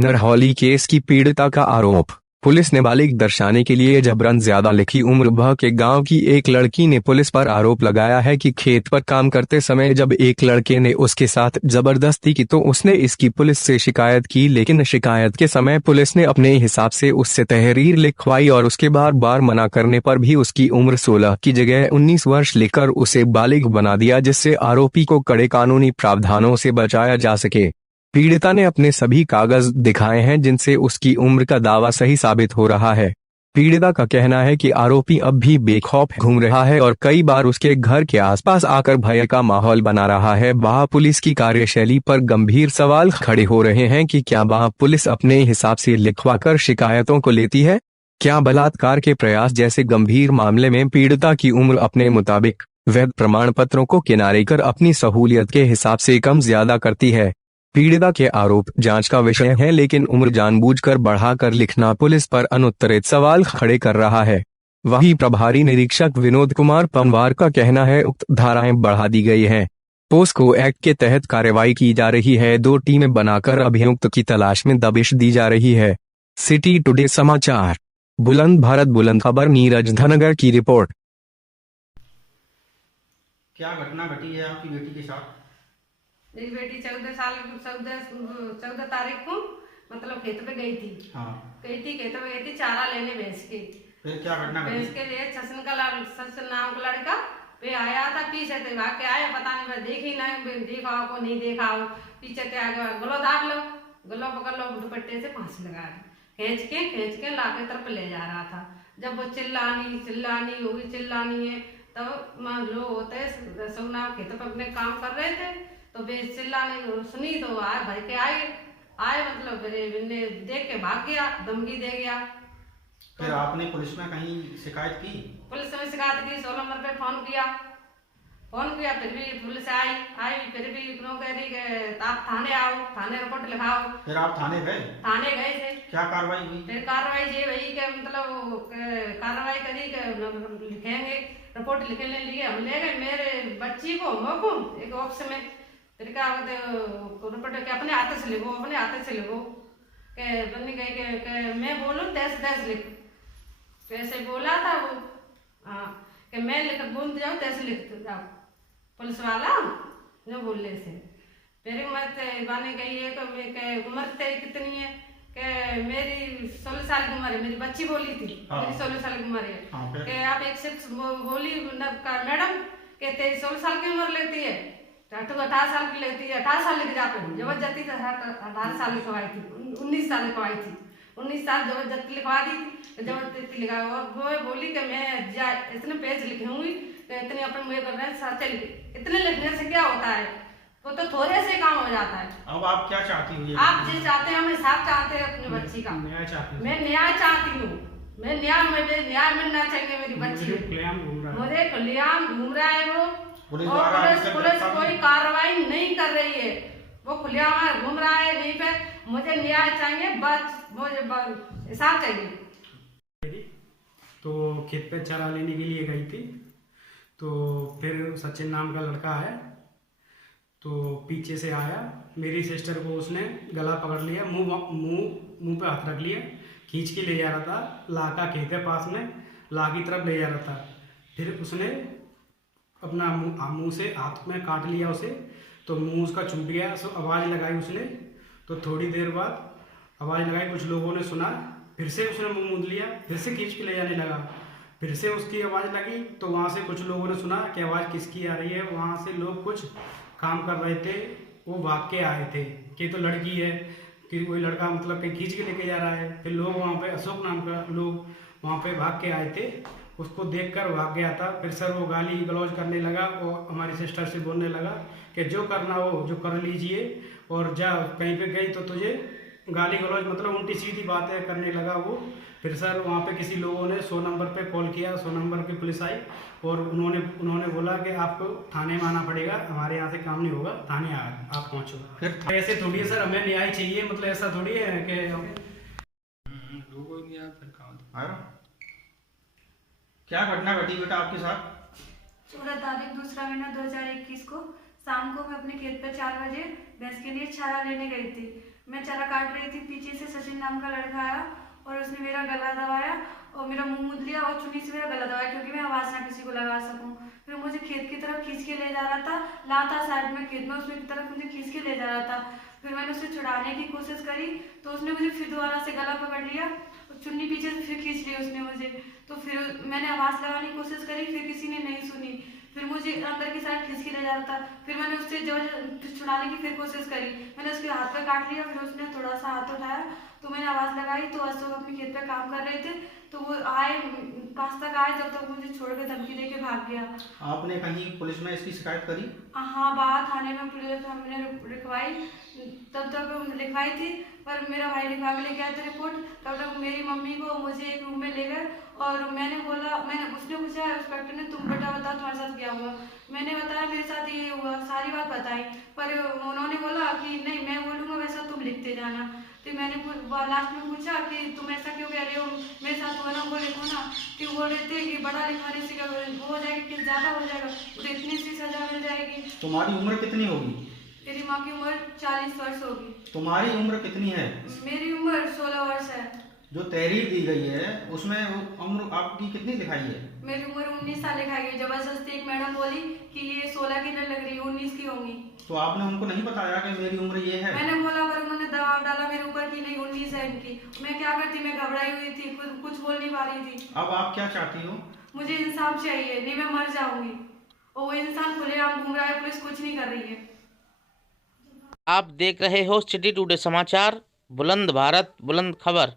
नरहौली case की पीड़िता का आरोप। पुलिस ने बालिग दर्शाने के लिए जबरन ज्यादा लिखी उम्र भह के गांव की एक लड़की ने पुलिस पर आरोप लगाया है कि खेत पर काम करते समय जब एक लड़के ने उसके साथ जबरदस्ती की तो उसने इसकी पुलिस से शिकायत की, लेकिन शिकायत के समय पुलिस ने अपने हिसाब से उससे तहरीर लिखवाई और उसके बार बार मना करने पर भी उसकी उम्र 16 की जगह 19 वर्ष लिखकर उसे बालिग बना दिया, जिससे आरोपी को कड़े कानूनी प्रावधानों से बचाया जा सके। पीड़िता ने अपने सभी कागज दिखाए हैं जिनसे उसकी उम्र का दावा सही साबित हो रहा है। पीड़िता का कहना है कि आरोपी अब भी बेखौफ घूम रहा है और कई बार उसके घर के आसपास आकर भय का माहौल बना रहा है। वहां पुलिस की कार्यशैली पर गंभीर सवाल खड़े हो रहे हैं कि क्या वहां पुलिस अपने हिसाब से लिखवाकर शिकायतों को लेती है? क्या बलात्कार के प्रयास जैसे गंभीर मामले में पीड़िता की उम्र अपने मुताबिक वैध प्रमाण पत्रों को किनारे कर अपनी सहूलियत के हिसाब से कम ज्यादा करती है? पीड़िता के आरोप जांच का विषय है, लेकिन उम्र जानबूझकर बढ़ाकर लिखना पुलिस पर अनुत्तरित सवाल खड़े कर रहा है। वहीं प्रभारी निरीक्षक विनोद कुमार पंवार का कहना है उक्त धाराएं बढ़ा दी गई हैं। पोस्को एक्ट के तहत कार्रवाई की जा रही है। 2 टीमें बनाकर अभियुक्त की तलाश में दबिश दी जा रही है। सिटी टुडे समाचार। बुलंद भारत बुलंद खबर, नीरज धनगर की रिपोर्ट। क्या घटना घटी है आपकी बेटी के साथ? मेरी बेटी 14 तारीख को मतलब खेत पे गई थी। हाँ। खेत पे गई थी चारा लेने भैंस के। फिर क्या घटना घटी? भैंस के लिए सचिन नाम का लड़का पे आया था, पीछे से भाग के आया, पता नहीं मैं देखी नहीं, देखा को नहीं देखा हो, पीछे से आगे गलो दाग लो, गलो पकड़ लो, दुपट्टे से फांसी लगा दी, खींच के लाके तरफ ले जा रहा था। जब वो चिल्लानी होगी, चिल्लानी है तब मान लो होते सोना खेत पर अपने काम कर रहे थे तो बेच चिल्लाने सुनी तो आए भर के आए मतलब ने देख के भाग गया, धमकी दे गया। तो फिर आपने पुलिस में कहीं शिकायत की? पुलिस में शिकायत की, 16 नंबर पे फोन किया, फिर भी पुलिस आई फिर भी कह रही आप थाने आओ, थाने रिपोर्ट लिखाओ। फिर आप थाने गए? थाने गए थे। क्या कार्रवाई हुई? फिर कार्रवाई ये वही के मतलब कार्रवाई करी के लिखेंगे, रिपोर्ट लिखने लिए हम ले गए मेरे बच्ची को मोको एक ऑफिस में। फिर क्या रिपोर्ट के अपने हाथ से लिखो के बनी गई के मैं बोलूं तैसे लिख, कैसे बोला था वो, हाँ कि मैं लिख बोल जाऊँ तैसे लिख जाओ, पुलिस वाला जो बोलने से। फिर मत बाने गई है कि उम्र तेरी कितनी है, कि मेरी 16 साल की उम्र है, मेरी बच्ची बोली थी। हाँ। मेरी 16 साल की उम्र है। हाँ, कि आप एक शिफ्ट बोली मैडम कि तेरी 16 साल की उम्र लेती है, 18 साल की लेती है, 18 साल लेके जाते हैं जबरदस्ती 18 साल लिखवाई थी, 19 साल लिखवाई थी, 19 साल जबरदस्ती लिखवा दी, जबरदस्ती लिखा। और वो बोली कि मैं इतने पेज लिखूंगी तो इतने अपन मुझे कर रहे हैं सच्चे लिखे, इतने लिखने से क्या होता है, वो तो थोड़े से काम हो जाता है। अब आप क्या चाहती हो? आप जो चाहते हैं, हम हिसाब चाहते हैं अपनी बच्ची का। न्याय चाहती हूँ। मैं न्याय चाहती हूँ, मुझे न्याय मिलना चाहिए मेरी बच्ची। मुझे खुलेआम घूम रहा है वो, और पुलिस कोई कार्रवाई नहीं कर रही है, वो खुलेआम घूम रहा है नहीं पे। मुझे न्याय चाहिए, बस मुझे हिसाब चाहिए। तो खेत पे चारा लेने के लिए गई थी, तो फिर सचिन नाम का लड़का है तो पीछे से आया, मेरी सिस्टर को उसने गला पकड़ लिया, मुंह पे हाथ रख लिया, खींच के ले जा रहा था, लाका खेत है पास में, ला की तरफ ले जा रहा था। फिर उसने अपना मुंह से हाथ में काट लिया उसे, तो मुंह उसका छूट गया। सो आवाज़ लगाई उसने, तो थोड़ी देर बाद आवाज़ लगाई, कुछ लोगों ने सुना, फिर से उसने मुंह मूंद लिया, फिर से खींच के ले जाने लगा, फिर से उसकी आवाज़ लगी, तो वहाँ से कुछ लोगों ने सुना कि आवाज़ किसकी आ रही है। वहाँ से लोग कुछ काम कर रहे थे, वो भाग के आए थे कि तो लड़की है, कि कोई लड़का मतलब कहीं खींच के लेके जा रहा है। फिर लोग वहाँ पे, अशोक नाम का लोग वहाँ पे भाग के आए थे, उसको देखकर भाग गया था। फिर सर वो गाली गलौज करने लगा, वो हमारी सिस्टर से बोलने लगा कि जो करना हो जो कर लीजिए, और जा कहीं पे गई तो तुझे गाली गलौज मतलब उल्टी सीधी बातें करने लगा वो। फिर सर वहाँ पे किसी लोगों ने 100 नंबर पे कॉल किया, 100 नंबर की पुलिस आई और उन्होंने बोला कि आपको थाने में आना पड़ेगा, हमारे यहाँ से काम नहीं होगा, थाने आप पहुँचो। फिर ऐसे थोड़ी है सर, हमें न्याय चाहिए, मतलब ऐसा थोड़ी है कि क्या घटना घटी बेटा आपके साथ? 16 तारीख 2 महीना 2021 को शाम को मैं अपने खेत पर 4 बजे भैंस के लिए चारा लेने गई थी। मैं चारा काट रही थी, पीछे से सचिन नाम का लड़का आया और उसने मेरा गला दबाया और मेरा मुंह मूंद लिया और चुन्नी से मेरा गला दबाया क्योंकि मैं आवाज़ ना किसी को लगा सकूं। फिर मुझे खेत की तरफ खींच के ले जा रहा था, लाता साइड में खेत में उसमें की तरफ मुझे खींच के ले जा रहा था। फिर मैंने उसे छुड़ाने की कोशिश करी तो उसने मुझे फिर दोबारा से गला पकड़ लिया और चुन्नी पीछे से फिर खींच ली उसने मुझे। तो फिर मैंने आवाज़ लगाने की कोशिश करी, फिर किसी ने नहीं सुनी। फिर मुझे अंदर की साइड खींच के ले जा रहा था। फिर मैंने उससे जब छुड़ाने की फिर कोशिश करी, मैंने उसके हाथ पे काट लिया। फिर उसने थोड़ा सा हाथ उठाया तो मैंने आवाज़ लगाई तो अशोक अपने खेत पे काम कर रहे थे तो वो आए, पास तक आए, जब तक मुझे छोड़ के धमकी दे के भाग गया। आपने कहीं पुलिस में इसकी शिकायत करी? हाँ, बाहर थाने में पुलिस हमने लिखवाई, तब तक लिखवाई थी पर मेरा भाई लिखवा के लेके आया था रिपोर्ट। तब तक मेरी मम्मी को मुझे एक रूम में ले गए और मैंने उसने पूछा इंस्पेक्टर ने, तुम बेटा बताओ तुम्हारे साथ क्या हुआ? मैंने बताया मेरे साथ ये हुआ, सारी बात बताई। पर उन्होंने बोला कि नहीं मैं बोलूँगा वैसा तुम लिखते जाना। तो मैंने लास्ट में पूछा कि तुम ऐसा क्यों कह रहे हो, मेरे साथ हुआ ना वो लिखो ना। कि बोल रहे थे कि बड़ा लिखवाने से वो हो जाएगा कि ज़्यादा हो जाएगा तो इतनी सी सज़ा मिल जाएगी। तुम्हारी उम्र कितनी होगी? मेरी माँ की उम्र 40 वर्ष होगी। तुम्हारी उम्र कितनी है? मेरी उम्र 16 वर्ष है। जो तहरीर दी गई है उसमें उम्र आपकी कितनी लिखाई है? मेरी उम्र 19 साल लिखाई गई। जबरदस्ती एक मैडम बोली कि ये 16 की नहीं लग रही, 19 की होंगी। तो आपने उनको नहीं बताया कि मेरी उम्र ये है? मैंने बोला पर उन्होंने दबाव डाला मेरे ऊपर कि नहीं 19 है इनकी। मैं क्या करती, मैं घबराई हुई थी, कुछ बोल नहीं पा रही थी। अब आप क्या चाहती हो? मुझे इंसाफ चाहिए, नहीं मैं मर जाऊंगी। और वो इंसान खुलेआम घूम रहा है, पुलिस कुछ नहीं कर रही है। आप देख रहे हो सिटी टुडे समाचार, बुलंद भारत बुलंद खबर।